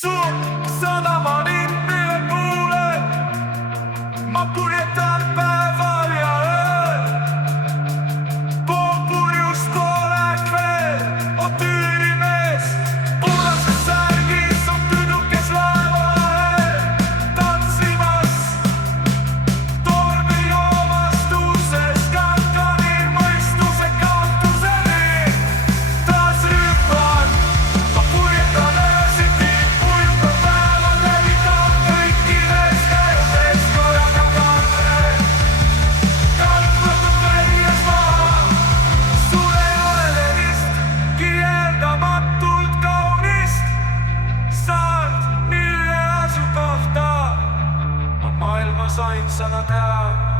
Suur sadama lippide poole ma purjetan päeval ja ööl. Pool purjust poolek veel on tüürimees. Punases särgis on tüdrukes laeva eel tantsimas. Tormi joomastuses kankanin mõistuse kaotuseni. Taas rühman ma purjetan öösiti. Pujutan päeval levitan kõikides käjudes kojaga kaante. Kandmatud väljas maha sulle jalelist kirjeldamatult kaunist saart, mille asukohta ma maailmas ainsana tean.